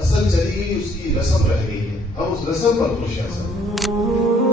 असल चली गई, उसकी रस्म रह गई है। हम उस रस्म पर खुश हैं सर।